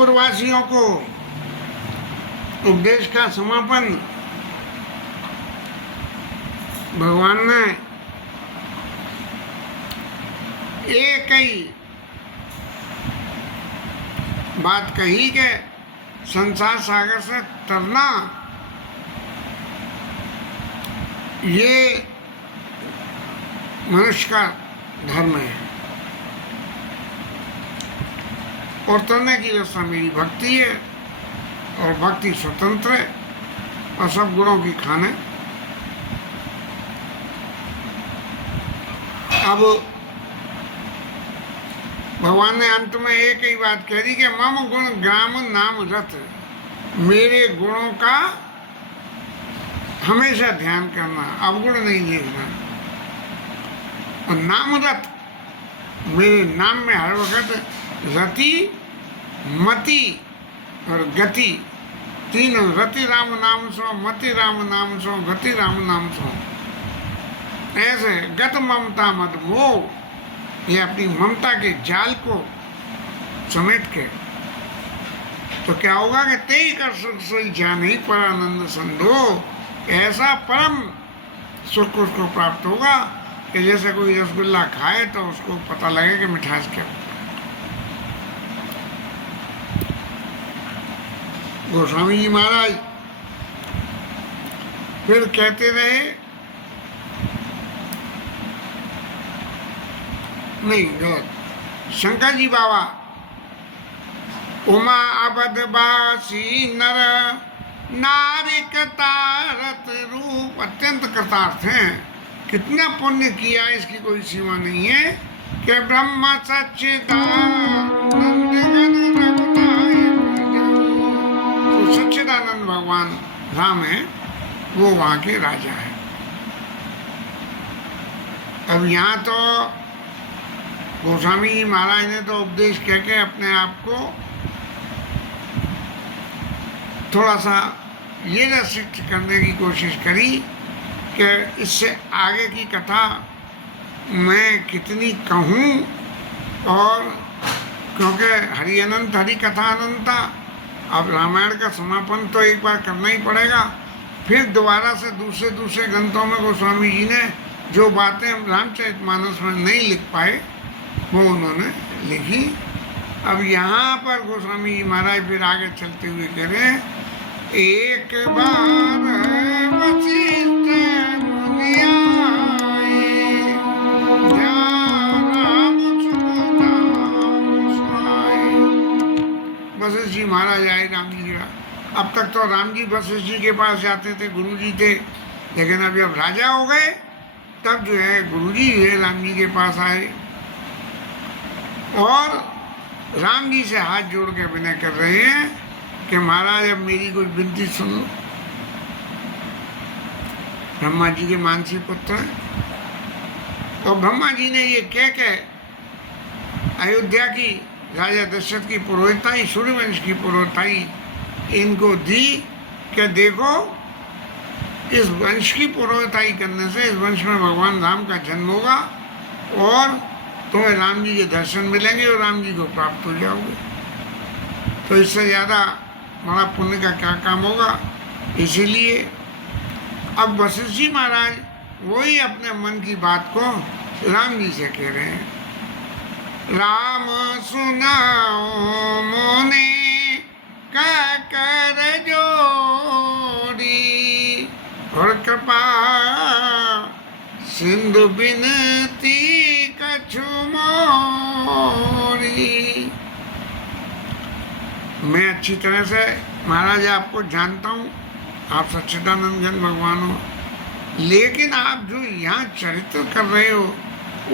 जयपुर वासियों को उपदेश का समापन भगवान ने एक ही बात कही कि संसार सागर से तरना ये मनुष्य का धर्म है और तरने की रास्ता मेरी भक्ति है और भक्ति स्वतंत्र है और सब गुणों की खान है। अब भगवान ने अंत में एक ही बात कह दी कि मम गुण ग्राम नाम रत, मेरे गुणों का हमेशा ध्यान करना, अवगुण नहीं देखना। और नाम रत, मेरे नाम में हर वक्त रति मति और गति तीनों, रति राम नाम सो, मति राम नाम सो, गति राम नाम सो। ऐसे गत ममता मत मोह, ये अपनी ममता के जाल को समेट के तो क्या होगा कि तेई कर सुख सोई जान ही पर आनंद संदो, ऐसा परम सुख उसको प्राप्त होगा कि जैसे कोई रसगुल्ला खाए तो उसको पता लगे कि मिठास क्या। गोस्वामी जी महाराज फिर कहते रहे, नहीं गलत, शंकर जी बाबा उमा अबधवासी नर नारी कृतारत रूप अत्यंत कृतार्थ हैं, कितना पुण्य किया इसकी कोई सीमा नहीं है कि ब्रह्म सच्चिदानंद तो सच्चिदानंद भगवान राम है, वो वहाँ के राजा है। अब यहाँ तो गोस्वामी जी महाराज ने तो उपदेश कह के अपने आप को थोड़ा सा ये रेस्ट्रिक्ट करने की कोशिश करी कि इससे आगे की कथा मैं कितनी कहूँ, और क्योंकि हरि अनंत हरि कथा अनंता, अब रामायण का समापन तो एक बार करना ही पड़ेगा। फिर दोबारा से दूसरे ग्रंथों में गोस्वामी जी ने जो बातें रामचरितमानस में नहीं लिख पाए वो उन्होंने लिखी। अब यहाँ पर गोस्वामी जी महाराज फिर आगे चलते हुए कह रहे हैं, एक बार वशिष्ठ मुनि आए, राम सुखदाम सुनाए। वशिष्ठ जी महाराज आए राम जी का। अब तक तो राम जी वशिष्ठ जी के पास जाते थे, गुरु जी थे, लेकिन अभी अब राजा हो गए तब जो है गुरु जी राम जी के पास आए और राम जी से हाथ जोड़ के विनय कर रहे हैं कि महाराज अब मेरी कोई विनती सुन लो। ब्रह्मा जी के मानसी पुत्र हैं और ब्रह्मा जी ने ये कह के अयोध्या की राजा दशरथ की पुरोहिताई, सूर्यवंश की पुरोहिताई इनको दी कि देखो इस वंश की पुरोहिताई करने से इस वंश में भगवान राम का जन्म होगा और तुम्हें राम जी के दर्शन मिलेंगे और राम जी को प्राप्त हो जाओगे। तो इससे ज़्यादा बड़ा पुण्य का क्या काम होगा। इसीलिए अब वशिष्ठ जी महाराज वही अपने मन की बात को राम जी से कह रहे हैं, राम सुनाओ मोने का कर जोड़ी और कृपा सिंधु बिनती कछु मोरी। मैं अच्छी तरह से महाराज आपको जानता हूँ, आप सच्चिदानंद घन भगवान हो, लेकिन आप जो यहाँ चरित्र कर रहे हो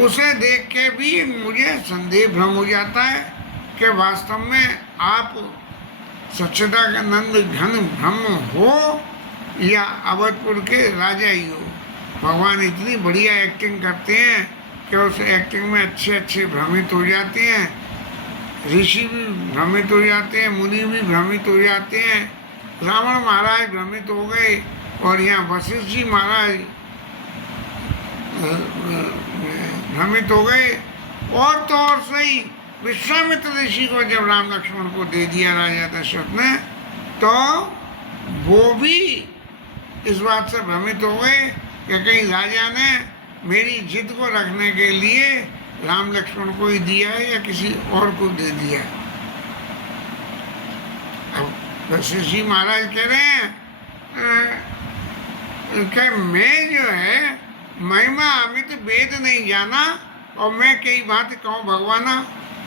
उसे देख के भी मुझे संदेह भ्रम हो जाता है कि वास्तव में आप सच्चिदानंद घन ब्रह्म हो या अवधपुर के राजा ही हो। भगवान इतनी बढ़िया एक्टिंग करते हैं कि उस एक्टिंग में अच्छे भ्रमित हो जाते हैं, ऋषि भी भ्रमित हो जाते हैं, मुनि भी भ्रमित हो जाते हैं, रावण महाराज भ्रमित हो गए और यहाँ वशिष्ठ जी महाराज भ्रमित हो गए। और तो और सही विश्वामित्र ऋषि को जब राम लक्ष्मण को दे दिया राजा दशरथ ने, तो वो भी इस बात से भ्रमित हो गए कि कहीं राजा ने मेरी जिद को रखने के लिए राम लक्ष्मण को ही दिया है या किसी और को दे दिया है। अब वशिष्ठ जी महाराज कह रहे हैं कि मैं जो है महिमा अमित वेद नहीं जाना, और मैं कई बात कहूँ भगवाना,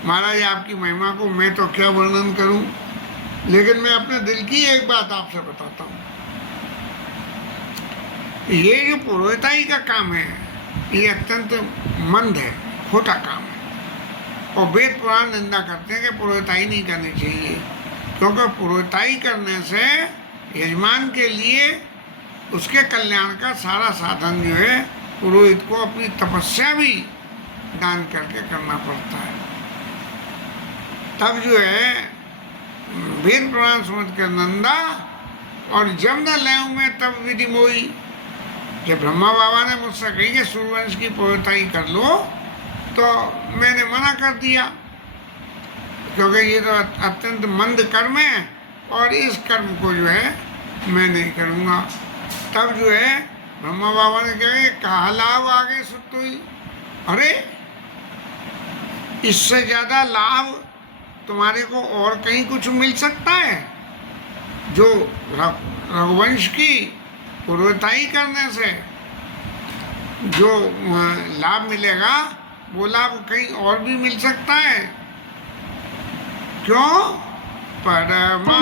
महाराज आपकी महिमा को मैं तो क्या वर्णन करूं, लेकिन मैं अपने दिल की एक बात आपसे बताता हूँ। ये जो पुरोहिताई का काम है, ये अत्यंत मंद है, खोटा काम है, और वेद पुराण निंदा करते हैं कि पुरोहिताई नहीं करनी चाहिए, क्योंकि पुरोहिताई करने से यजमान के लिए उसके कल्याण का सारा साधन जो है पुरोहित को अपनी तपस्या भी दान करके करना पड़ता है। तब जो है वेद पुराण समझ कर नंदा, और जब न लय में तब विधि मोई। जब ब्रह्मा बाबा ने मुझसे कही कि सूर्यवंश की पुरोहिताई कर लो, तो मैंने मना कर दिया, क्योंकि ये तो अत्यंत मंद कर्म है और इस कर्म को जो है मैं नहीं करूँगा। तब जो है ब्रह्मा बाबा ने कहा लाभ आगे सुतोई, अरे इससे ज़्यादा लाभ तुम्हारे को और कहीं कुछ मिल सकता है? जो रघुवंश की पुरोहिताई करने से जो लाभ मिलेगा, वो लाभ कहीं और भी मिल सकता है। क्यों? परमात्मा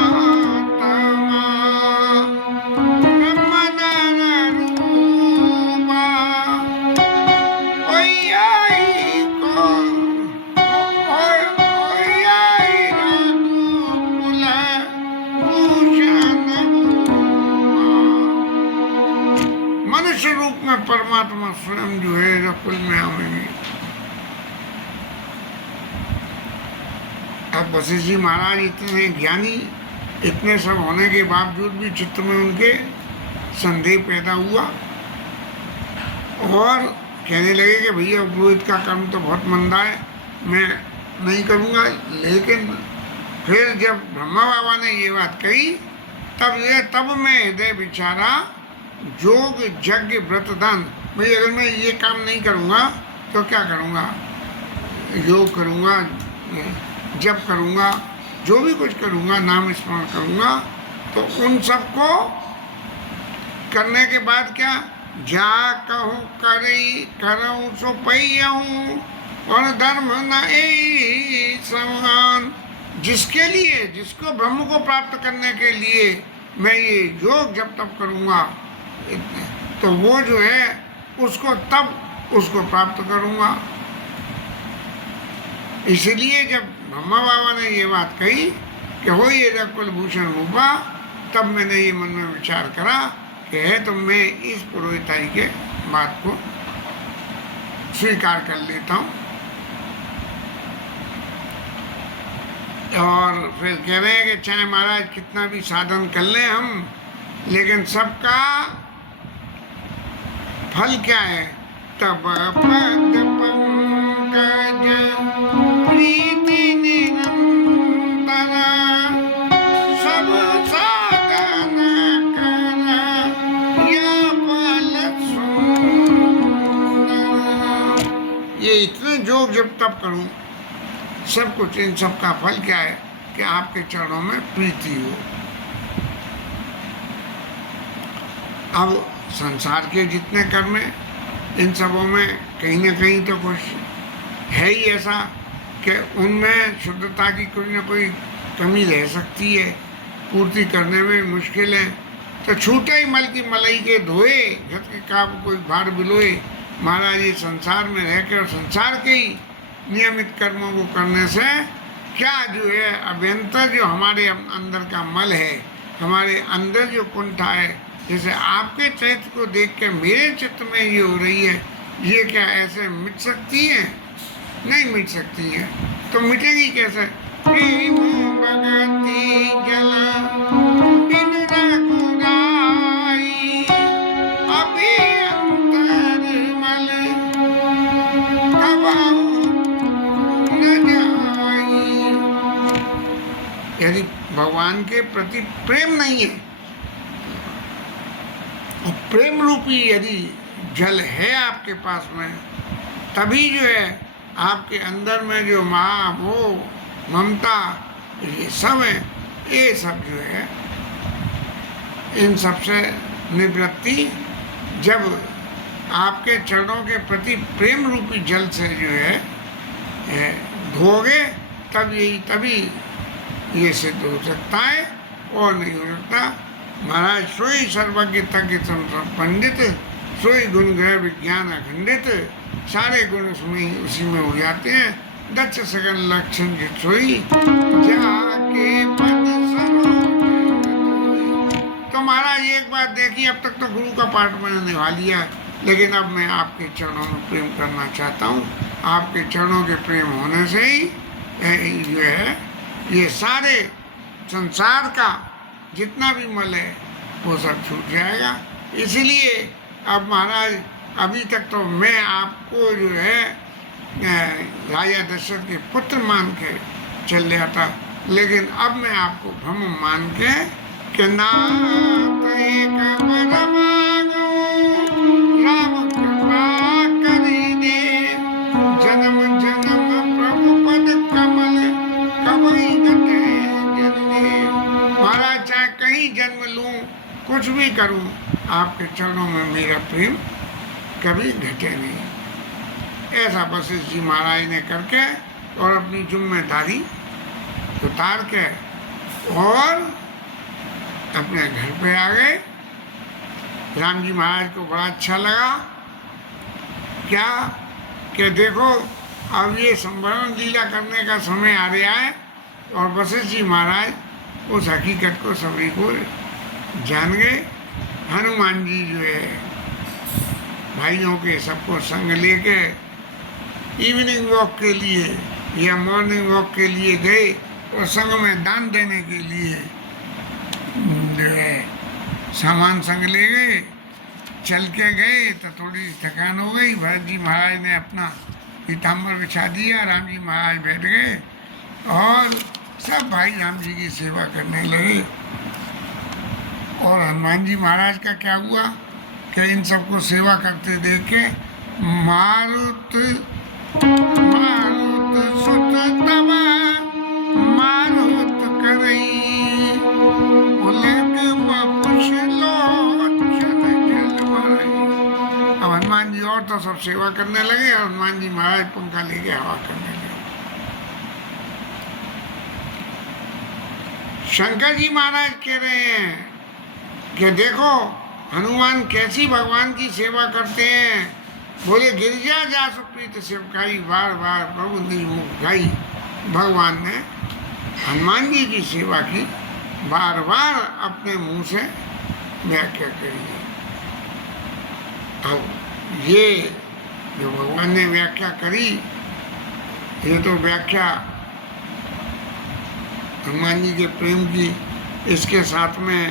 रूप में परमात्मा स्वयं जो है रकुल में आवेंगे। अब वशिष्ठ जी महाराज इतने ज्ञानी, इतने सब होने के बावजूद भी चित्त में उनके संदेह पैदा हुआ और कहने लगे कि भैया पुरोहित का कर्म तो बहुत मंदा है, मैं नहीं करूँगा। लेकिन फिर जब ब्रह्मा बाबा ने ये बात कही, तब मैं हृदय विचारा योग यज्ञ व्रत दान, भाई अगर मैं ये काम नहीं करूँगा तो क्या करूँगा? योग करूँगा, जप करूँगा, जो भी कुछ करूँगा, नाम स्मरण करूँगा, तो उन सबको करने के बाद क्या जा कहूँ करूँ सो पैहूँ और धर्म न ए समान। जिसके लिए, जिसको ब्रह्म को प्राप्त करने के लिए मैं ये योग जब तब करूँगा, तो वो जो है उसको तब उसको प्राप्त करूँगा। इसलिए जब ब्रह्मा बाबा ने ये बात कही कि हो ये रकुल भूषण रूपा, तब मैंने ये मन में विचार करा कि है तो मैं इस पुरोहिताई के बात को स्वीकार कर लेता हूँ। और फिर कह रहे हैं कि चाहे महाराज कितना भी साधन कर लें हम, लेकिन सबका फल क्या है? तब पद पंकज प्रीति निरंतर सब साधन कर या फल सुंदर। ये इतने योग जब तब करूं, सब कुछ, इन सब का फल क्या है कि आपके चरणों में प्रीति हो। अब संसार के जितने कर्म हैं, इन सबों में कहीं न कहीं तो कुछ है ही ऐसा कि उनमें शुद्धता की कोई न कोई कमी रह सकती है, पूर्ति करने में मुश्किल है। तो छूटे ही मल की मलई के धोए, घट के काब कोई भार बिलोए। महाराज ये संसार में रह के और संसार के ही नियमित कर्मों को करने से क्या जो है अभ्यंतर जो हमारे अंदर का मल है, हमारे अंदर जो कुंठा है, जैसे आपके चैत्र को देख के मेरे चित्त में ये हो रही है, ये क्या ऐसे मिट सकती है? नहीं मिट सकती है। तो मिटेगी कैसे? प्रेम भगति जल बिन रघुराई, अभ्यंतर मल कबहु न जाई। यदि भगवान के प्रति प्रेम नहीं है, और प्रेम रूपी यदि जल है आपके पास में, तभी जो है आपके अंदर में जो मोह ममता ये सब है, ये सब जो है इन सब से निवृत्ति जब आपके चरणों के प्रति प्रेम रूपी जल से जो है धोगे, तभी ये सिद्ध हो सकता है, और नहीं हो सकता। महाराज सोई सर्वज्ञ तज्ञ पंडित, सोई गुण ग्रह विज्ञान अखंडित, सारे गुण उसमें उसी में हो जाते हैं। दक्ष सगन लक्षण सोई जाके पद सरोज। तो महाराज एक बात देखिए, अब तक तो गुरु का पाठ मैंने निभा लिया, लेकिन अब मैं आपके चरणों में प्रेम करना चाहता हूँ। आपके चरणों के प्रेम होने से ही जो है ये सारे संसार का जितना भी मल है वो सब छूट जाएगा। इसलिए अब महाराज, अभी तक तो मैं आपको जो है राजा दशरथ के पुत्र मान के चल रहा था, लेकिन अब मैं आपको ब्रह्म मान के कि नाथ एक वर मांगो, राम कृपा करी दे, जन्म जन्म प्रभु पद कमल कबई घटे जन्मे। महाराज चाहे कहीं जन्म लूं, कुछ भी करूं, आपके चरणों में मेरा प्रेम कभी घटे नहीं। ऐसा वशिष्ठ जी महाराज ने करके और अपनी जिम्मेदारी उतार के और अपने घर पे आ गए। राम जी महाराज को बड़ा अच्छा लगा क्या कि देखो अब ये संवरण लीला करने का समय आ रहा है, और वशिष्ठ जी महाराज उस हकीकत को सभी को जान गए। हनुमान जी जो है भाइयों के सबको संग लेके इवनिंग वॉक के लिए या मॉर्निंग वॉक के लिए गए, और संग में दान देने के लिए जो है सामान संग ले गए। चल के गए तो थोड़ी थकान हो गई, भरत जी महाराज ने अपना पीताम्बर बिछा दिया, राम जी महाराज बैठ गए और सब भाई राम जी की सेवा करने लगे। और हनुमान जी महाराज का क्या हुआ कि इन सबको सेवा करते देख के मारुत सुत तवा मारुत करई, उलट वपुष लोचन जल भरई। अब हनुमान जी और तो सब सेवा करने लगे, और हनुमान जी महाराज पंखा लेके हवा करने लगे। शंकर जी महाराज कह रहे हैं कि देखो हनुमान कैसी भगवान की सेवा करते हैं। बोले गिरिजा जा सुप्रीत सेवकाई, बार बार प्रभु निर्मुख गाई। भगवान ने हनुमान जी की सेवा की, बार बार अपने मुंह से व्याख्या करी है। अब ये जो भगवान ने व्याख्या करी, ये तो व्याख्या हनुमान जी के प्रेम की, इसके साथ में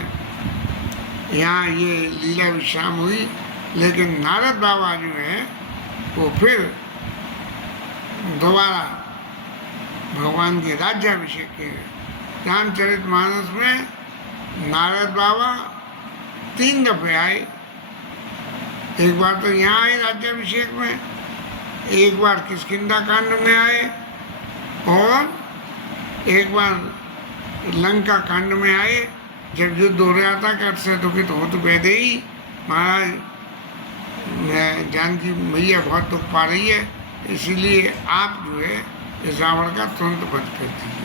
यहाँ ये लीला विश्राम हुई। लेकिन नारद बाबा जो है वो फिर दोबारा भगवान के राज्याभिषेक के रामचरितमानस में नारद बाबा 3 दफे आए। एक बार तो यहाँ आए राज्याभिषेक में, एक बार किष्किंधा कांड में आए, और एक बार लंका कांड में आए। जब युद्ध हो रहा था कि से दुखित हो तो वैदेही महाराज जानकी मैया बहुत दुख पा रही है, इसीलिए आप जो है इस रावण का तुरंत वध कर दीजिए।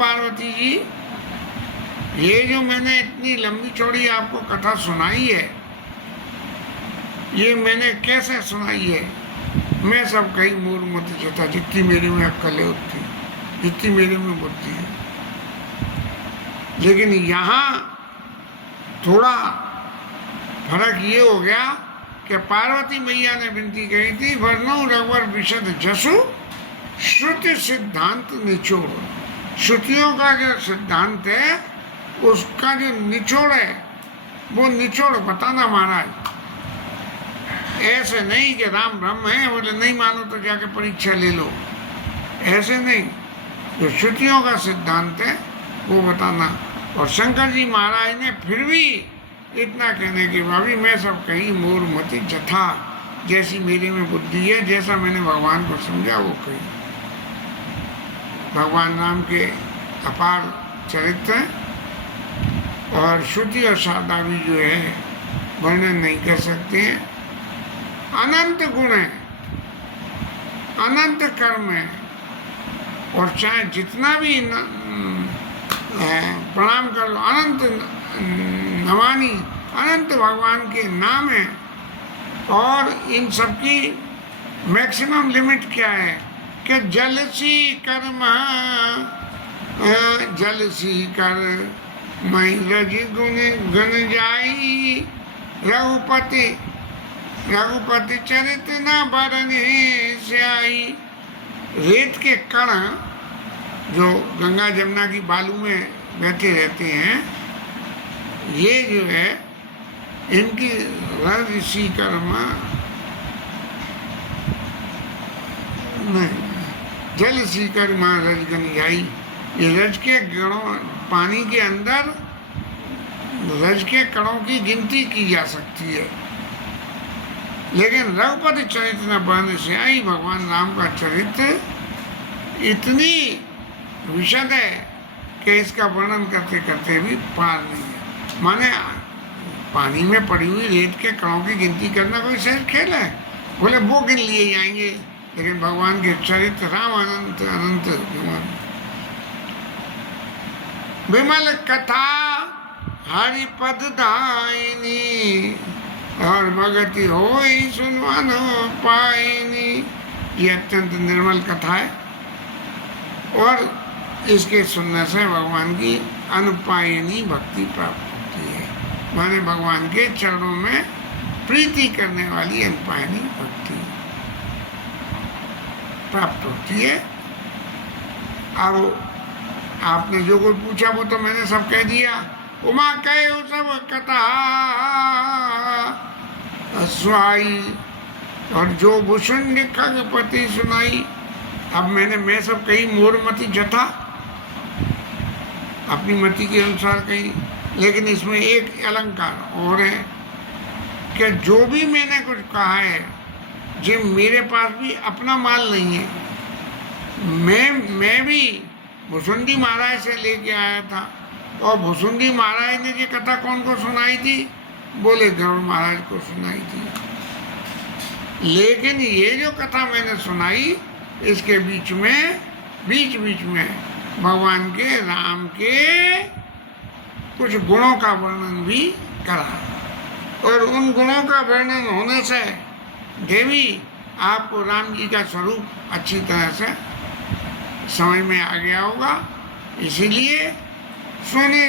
पार्वती जी, ये जो मैंने इतनी लंबी चौड़ी आपको कथा सुनाई है, ये मैंने कैसे सुनाई है? मैं सब कहीं मूर्खमती जता, जितनी मेरे में अक्ल है उतनी, जितनी मेरे में बुद्धि है। लेकिन यहाँ थोड़ा फर्क ये हो गया कि पार्वती मैया ने विनती कही थी, वर्णो रघुवर विशद जसु श्रुति सिद्धांत निचोड़। श्रुतियों का जो सिद्धांत है उसका जो निचोड़ है वो निचोड़ बताना महाराज। ऐसे नहीं कि राम ब्रह्म है, बोले नहीं मानो तो जाके परीक्षा ले लो, ऐसे नहीं। जो श्रुतियों का सिद्धांत है वो बताना। और शंकर जी महाराज ने फिर भी इतना कहने के बाद भी मैं सब कही मूर्खमती जथा, जैसी मेरे में बुद्धि है, जैसा मैंने भगवान को समझा वो कही। भगवान राम के अपार चरित्र हैं और श्रुति और शारदा भी जो है वर्णन नहीं कर सकते हैं। अनंत गुण है, अनंत कर्म है, और चाहे जितना भी प्रणाम कर लो, अनंत नवानी, अनंत भगवान के नाम है। और इन सब की मैक्सिमम लिमिट क्या है कि जलसी कर्म, जलसी कर मई रज गुण गण जाई, रघुपति रघुपति चरित न बरने से आई। रेत के कण जो गंगा जमुना की बालू में बैठे रहते हैं, ये जो है इनकी ऋषि कर्म नहीं, जल सी कर्म रजगनियाई। ये रज के गणों, पानी के अंदर रज के कणों की गिनती की जा सकती है, लेकिन रघुपति चरित्र न बढ़ने से आई। भगवान राम का चरित्र इतनी विशद है कि इसका वर्णन करते करते भी पार नहीं है। माने पानी में पड़ी हुई रेत के कणों की गिनती करना कोई सहज खेल है? बोले वो गिन लिए जाएंगे, लेकिन भगवान के चरित्र राम अनंत अनंत भगवान। विमल कथा हरिपद दायिनी, और भगति होई सुनवानो पाइनी। ये अत्यंत निर्मल कथा है और इसके सुनने से भगवान की अनुपायनी भक्ति प्राप्त होती है। माने भगवान के चरणों में प्रीति करने वाली अनुपायनी भक्ति प्राप्त होती है। अब आपने जो कुछ पूछा वो तो मैंने सब कह दिया। उमा कहे वो सब कथा सुनाई, और जो भूषण खगपति सुनाई। अब मैं सब कही मूर्खमती जथा, अपनी मति के अनुसार कही, लेकिन इसमें एक अलंकार और है कि जो भी मैंने कुछ कहा है, जो मेरे पास भी अपना माल नहीं है। मैं भी भुसुंडी महाराज से लेके आया था, और भुसुंडी महाराज ने ये कथा कौन को सुनाई थी? बोले गरुड़ महाराज को सुनाई थी। लेकिन ये जो कथा मैंने सुनाई, इसके बीच में भगवान के राम के कुछ गुणों का वर्णन भी करा, और उन गुणों का वर्णन होने से देवी आपको राम जी का स्वरूप अच्छी तरह से समझ में आ गया होगा। इसीलिए सुने।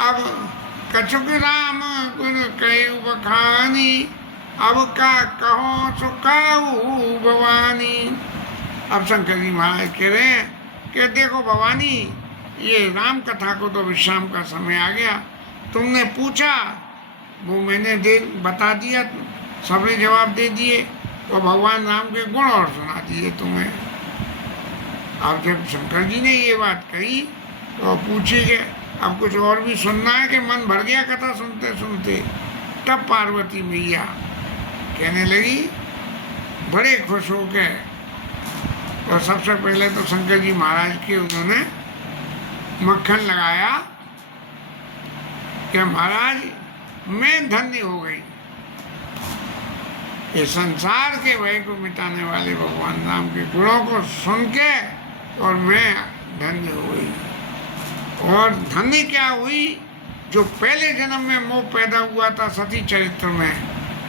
अब कछुक राम गुण कयु बखानी, अब का कहो सुखाऊ भवानी। अब शंकर जी महाराज कह रहे हैं कि देखो भवानी, ये राम कथा को तो विश्राम का समय आ गया, तुमने पूछा वो मैंने बता दिया, सबने जवाब दे दिए, और भगवान राम के गुण और सुना दिए तुम्हें। अब जब शंकर जी ने ये बात कही तो पूछी कि अब कुछ और भी सुनना है कि मन भर गया कथा सुनते सुनते। तब पार्वती मैया कहने लगी बड़े खुश हो के, और सबसे पहले तो शंकर जी महाराज के उन्होंने मक्खन लगाया कि महाराज मैं धन्य हो गई, ये संसार के भय को मिटाने वाले भगवान राम के गुणों को सुन के, और मैं धन्य हुई। और धन्य क्या हुई, जो पहले जन्म में मोह पैदा हुआ था सती चरित्र में,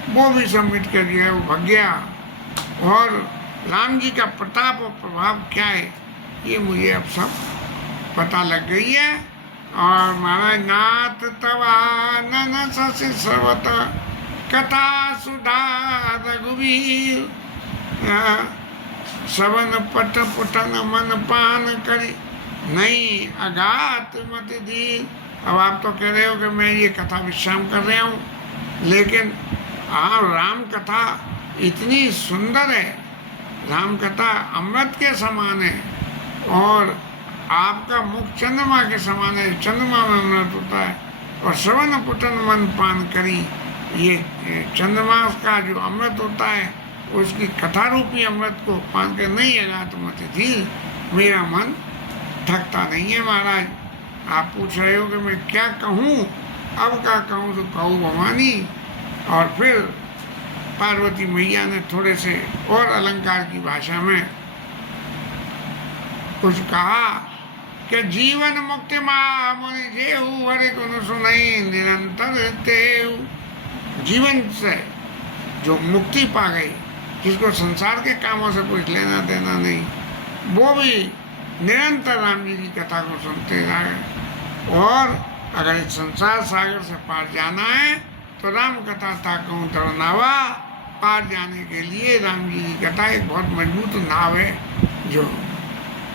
वो भी सब मिट कर जो है वो भग गया। और राम जी का प्रताप और प्रभाव क्या है, ये मुझे अब सब पता लग गई है। और महाराज नाथ तवा नन ससि सर्वत कथा सुधा रघुवीर, श्रवण पट पुटन मन पान करी नहीं अगात मत धीर। अब आप तो कह रहे हो कि मैं ये कथा विश्राम कर रहा हूँ, लेकिन हाँ, राम कथा इतनी सुंदर है, राम कथा अमृत के समान है। और आपका मुख चंद्रमा के समान है, चंद्रमा में अमृत होता है। और श्रवण पुटन मन पान करी, ये चंद्रमा का जो अमृत होता है, उसकी कथा रूपी अमृत को पान कर नहीं अगात मत धीर, मेरा मन थकता नहीं है। महाराज आप पूछ रहे हो कि मैं क्या कहूँ, अब क्या कहूँ, तो कहूँ भवानी। और फिर पार्वती मैया ने थोड़े से और अलंकार की भाषा में कुछ कहा कि जीवन मुक्ति मा मुनि जेहु हरे गुण सुनई निरंतर तेहु। जीवन से जो मुक्ति पा गई, जिसको संसार के कामों से कुछ लेना देना नहीं, वो भी निरंतर राम जी की कथा को सुनते जाए। और अगर इस संसार सागर से पार जाना है तो राम कथा था कहूँ तरनावा। पार जाने के लिए राम जी की कथा एक बहुत मजबूत नाव है, जो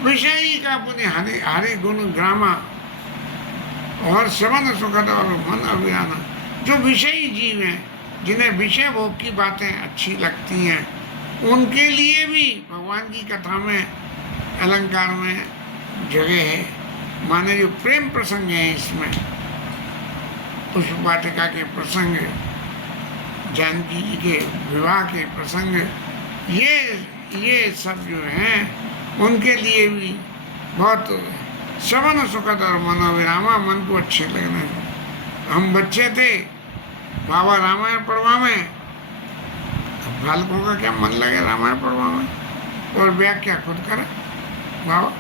विषयी का पुण्य हरे हरे गुण ग्रामा और श्रवण सुखद और मन अभिराना। जो विषयी जीव हैं, जिन्हें विषय भोग की बातें अच्छी लगती हैं, उनके लिए भी भगवान की कथा में अलंकार में जगह है। माने जो प्रेम प्रसंग है इसमें, पुष्प वाटिका के प्रसंग, जानकी जी के विवाह के प्रसंग, ये सब जो हैं उनके लिए भी बहुत श्रवण सुखद और मनोविरामा, मन को अच्छे लगने। हम बच्चे थे, बाबा रामायण पढ़वा में, बालकों का क्या मन लगे रामायण पढ़वा में, और व्याख्या खुद करें बाबा।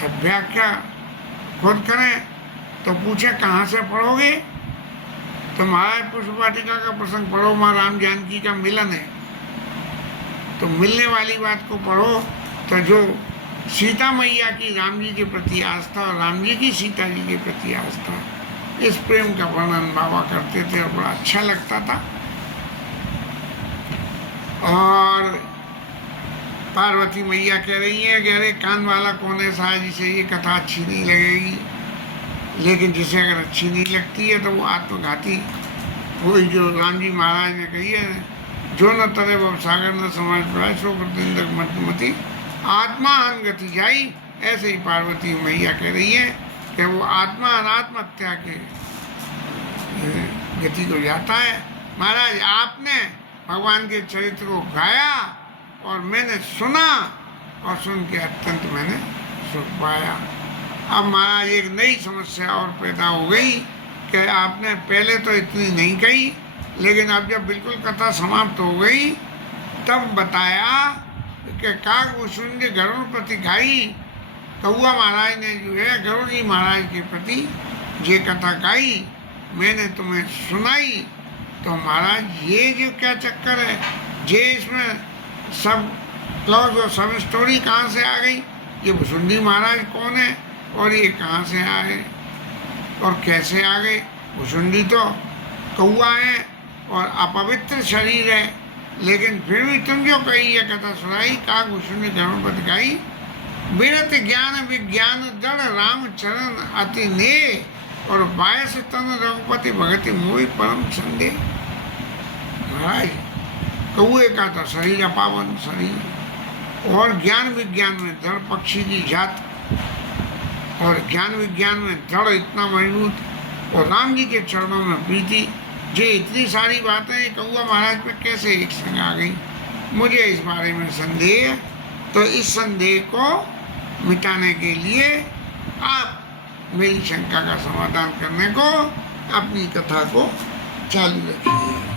जब व्याख्या खुद करें तो पूछे कहाँ से पढ़ोगे, तो महाराज पुष्प वाटिका का प्रसंग पढ़ो, माँ राम जानकी का मिलन है, तो मिलने वाली बात को पढ़ो। तो जो सीता मैया की राम जी के प्रति आस्था और राम जी की सीता जी के प्रति आस्था, इस प्रेम का वर्णन बाबा करते थे और बड़ा अच्छा लगता था। और पार्वती मैया कह रही है कि अरे कान वाला कौन है साहब, जिसे ये कथा अच्छी नहीं लगेगी। लेकिन जिसे अगर अच्छी नहीं लगती है तो वो आत्मघाती, वही जो राम जी महाराज ने कही है, जो न तरे वह सागर न समाज पड़ा सो प्रतिंदक मति आत्मा गति जाई। ऐसे ही पार्वती मैया कह रही है कि वो आत्मा अनात्म हत्या के गति को जाता है। महाराज आपने भगवान के चरित्र को गाया और मैंने सुना, और सुन के अत्यंत मैंने सुख पाया। अब महाराज एक नई समस्या और पैदा हो गई कि आपने पहले तो इतनी नहीं कही, लेकिन अब जब बिल्कुल कथा समाप्त हो गई तब बताया कि काकभूषुंड गरुड़ प्रति गाई। कौआ महाराज ने जो है गरुड़ जी महाराज के प्रति ये कथा गाई, मैंने तुम्हें सुनाई। तो महाराज ये जो क्या चक्कर है, ये इसमें सब क्लॉज और सब स्टोरी कहाँ से आ गई, ये भुसुंडी महाराज कौन है और ये कहाँ से आए और कैसे आ गए। भुसुंडी तो कौआ है और अपवित्र शरीर है, लेकिन फिर भी तुम जो कही ये कथा सुनाई, काक भुसुंडी गरुड़ गाई। विरत ज्ञान विज्ञान दृढ़ राम चरण अति ने, और बायस तन रघुपति भगति मोहि परम संदेह। महाराज कौए का तो शरीर अपावन शरीर, और ज्ञान विज्ञान में दृढ़ पक्षी की जात, और ज्ञान विज्ञान में दृढ़ इतना मजबूत, और राम जी के चरणों में प्रीति। ये इतनी सारी बातें कौआ महाराज पे कैसे एक संग आ गई, मुझे इस बारे में संदेह है। तो इस संदेह को मिटाने के लिए आप मेरी शंका का समाधान करने को अपनी कथा को चालू रखिए।